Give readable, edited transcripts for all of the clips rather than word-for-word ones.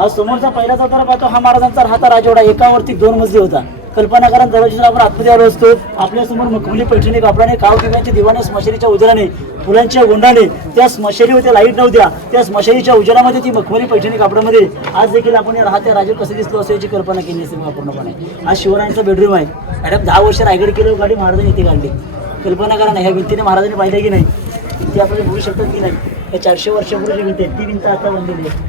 आज समोरचा पहिला चौथरा पाहतो हा महाराजांचा राहता राजवाडा, एकावरती 2 मजली होता. कल्पना करा, दरवाजाला आपण आतमध्ये आलो असतो, आपल्यासमोर मखमली पैठणी कापडाने, काव दिव्यांच्या दिवाने, स्मशानीच्या उजेडाने, फुलांच्या गोंडाने, त्या स्मशानी होत्या, लाईट नव्हत्या, त्या स्मशानीच्या उजेडामध्ये ती मखमली पैठणी कापडामध्ये आज देखील आपण या राहत्या राजे कसे दिसलो असं याची कल्पना केली असेल बघा पूर्णपणे. आज शिवरायांचा बेडरूम आहे. मॅडम 10 वर्ष रायगड केलं गाडी महाराजांनी इथे काढली. कल्पना करा ना, ह्या भिंतीने महाराजांनी पाहिलं की नाही, ती आपल्याला बघू शकतात की नाही. या 400 वर्षापूर्वी भिंत आहे, ती भिंत आता बांधलेली आहे.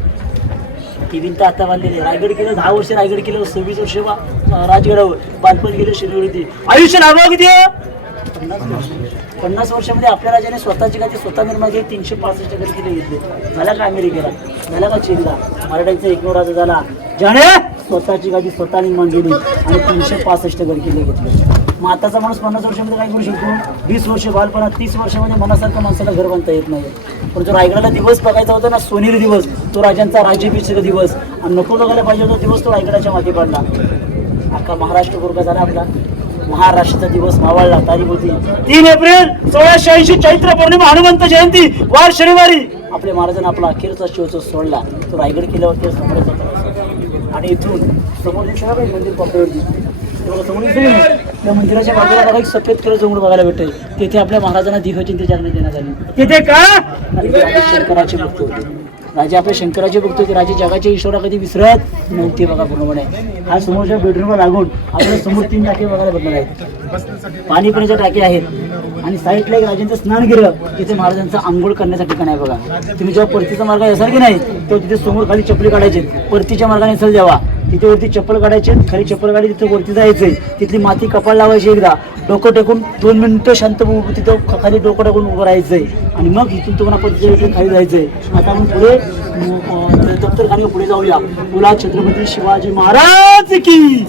ती भिंत आता बांधलेली आहे. रायगड केलं 10 वर्ष रायगड केलं, 26 वर्ष राजगडावर, बालपण गेलं शिरवळीती. आयुष्य लाभा किती 50 वर्षामध्ये आपल्या राजाने स्वतःची गादी स्वतः निर्माण केली. 365 गड किल्ले घेतले. झाला का अमेरिकेला, झाला का चीनला, मराठ्यांचा 1 राजा झाला ज्याने स्वतःची गादी स्वतः निर्माण केली आणि 365 गड किल्ले घेतले. मग आताचा माणूस 50 वर्षामध्ये काय करू शकतो? 20 वर्ष बालपणात, 30 वर्षामध्ये मनासारखं माणसाला घर बांधता येत नाही. पण जो रायगडाला दिवस बघायचा होता ना, सोनेरी दिवस, तो राजांचा राज्याभिषेक दिवस, आणि नको बघायला पाहिजे होता दिवस, तो रायगडाच्या मागे पडला. अख्खा महाराष्ट्र गुरका झाला आपला. महाराष्ट्राचा दिवस मावळला. तारीख होती 3 एप्रिल 1680, चैत्र पौर्णिमा, हनुमंत जयंती, वार शनिवारी. आपल्या महाराजांना आपला अखेरचा शिवोत्सव सोडला. तो रायगड किल्ल्यावरती समोर होता आणि इथून समोर मंदिर पापडवरती त्या मंदिराच्या बाजूला बघा एक सफेद कलर जंगल बघायला भेटते. तेथे आपल्या महाराजांना दीर्घचिंतेची आज्ञा देण्यात आली. तिथे का शंकराचे भक्त होते. राजे आपल्या शंकराचे भक्त होते. राजे जगाचे ईश्वरा कधी विसरत नव्हते बघा पूर्णपणे. हा समोरच्या बेडरूमला लागून आपल्याला समोर 3 टाके बघायला भेटणार आहेत. पाणी पिण्याच्या टाके आहेत आणि साईडला एक राजांचं स्नानगृह, तिथे महाराजांचं आंघोळ करण्यासाठी ठिकाण आहे बघा. तुम्ही जेव्हा परतीचा मार्ग असाल की नाही, तेव्हा तिथे समोर खाली चपली काढायची. परतीच्या मार्गाने असेल जेव्हा तिथे वरती चप्पल काढायचे, खाली चप्पल काढी, तिथे वरती जायचंय, तिथली माती कपाळ लावायची, एकदा डोकं टेकून 2 मिनिटं शांत तिथं खाली डोकं टाकून उभं राहायचंय आणि मग इथून तुम्हाला आपण तिथे खाली जायचंय. आता आपण पुढे दप्तरखान्यावर पुढे जाऊया. बोला छत्रपती शिवाजी महाराज की.